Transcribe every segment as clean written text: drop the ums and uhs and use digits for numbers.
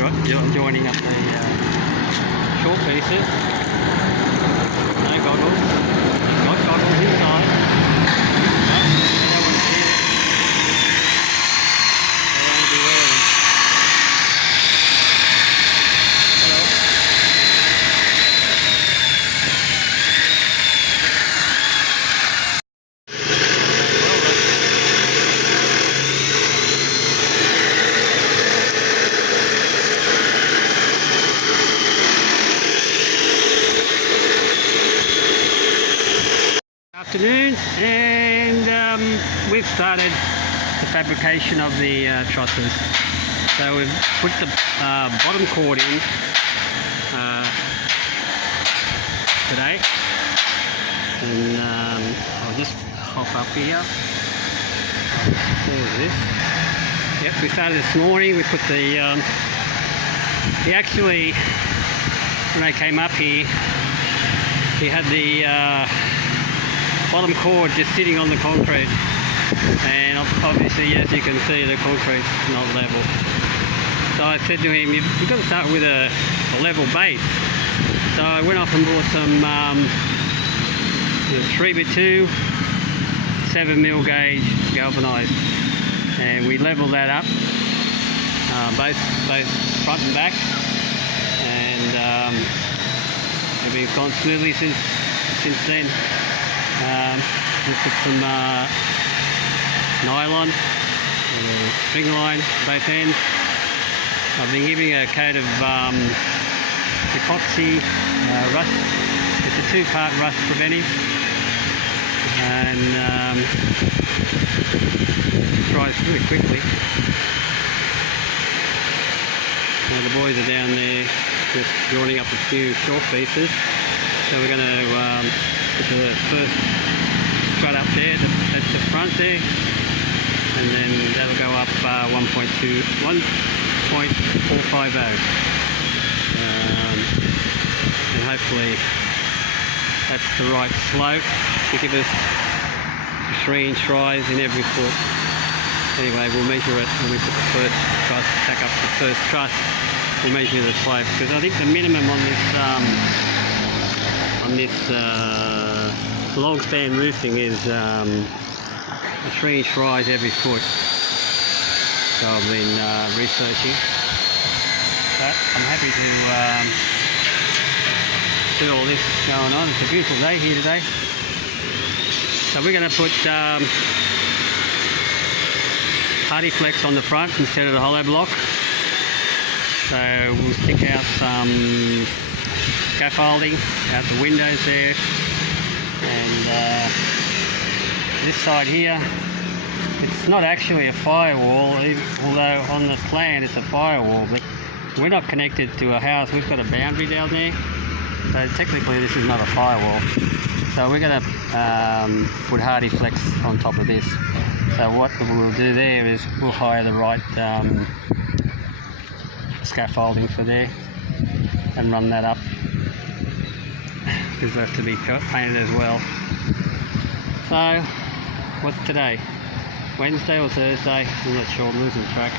joining up the short pieces. No goggles. Got goggles inside. They don't want to see it. They don't want to be wearing them. Hello. Afternoon, and we've started the fabrication of the trusses. So we've put the bottom cord in today, and I'll just hop up here. There's this. Yep, we started this morning. We put the he actually, when I came up here, he had the bottom cord just sitting on the concrete, and obviously, as you can see, the concrete's not level. So I said to him, you've got to start with a level base. So I went off and bought some 3x2 7mm gauge galvanised, and we levelled that up, both front and back, and we've gone smoothly since then. We put some nylon, string line, both ends. I've been giving a coat of epoxy rust. It's a 2-part rust preventive, and it dries really quickly. Now the boys are down there just joining up a few short pieces. So we're going to put the first strut up there, that's the front there, and then that'll go up 1.450, and hopefully that's the right slope to give us a 3-inch rise in every foot. Anyway, we'll measure it when we put the first truss, tack up the first truss. We'll measure the slope, because I think the minimum on this long span roofing is a 3-inch rise every foot. So I've been researching, but I'm happy to see all this going on. It's a beautiful day here today. So we're going to put hardy flex on the front instead of the hollow block. So we'll stick out some scaffolding out the windows there, and this side here, it's not actually a firewall, although on the plan it's a firewall, but we're not connected to a house. We've got a boundary down there, so technically this is not a firewall. So we're going to put hardy flex on top of this. So what we'll do there is we'll hire the right scaffolding for there and run that up, because they have to be painted as well. So what's today? Wednesday or Thursday? I'm not sure, I'm losing track.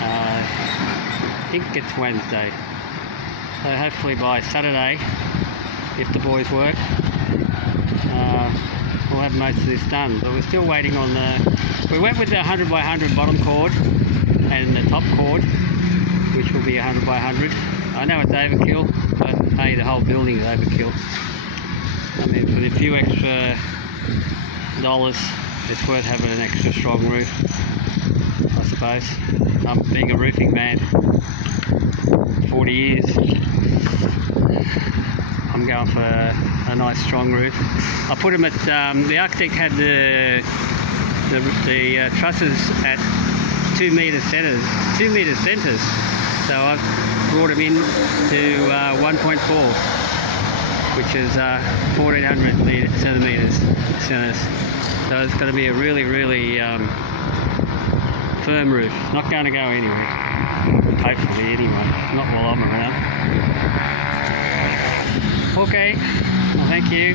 I think it's Wednesday. So hopefully by Saturday, if the boys work, we'll have most of this done. But we're still waiting on we went with the 100 by 100 bottom cord and the top cord, which will be 100 by 100. I know it's overkill, but hey, the whole building is overkill. I mean, for a few extra dollars, it's worth having an extra strong roof, I suppose. I'm being a roofing man 40 years. I'm going for a nice strong roof. I put them at, the architect had the trusses at 2 metre centres, so I've brought them in to 1.4, which is 1400 centimetres. So it's going to be a really, really firm roof. Not going to go anywhere, hopefully anyway, not while I'm around. Okay, well, thank you,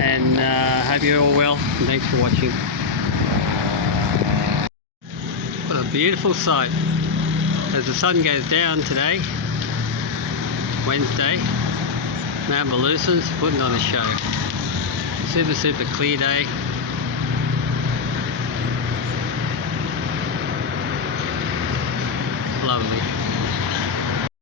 and hope you're all well, and thanks for watching. What a beautiful sight. As the sun goes down today, Wednesday, Mount Malusin's putting on a show. Super clear day. Lovely.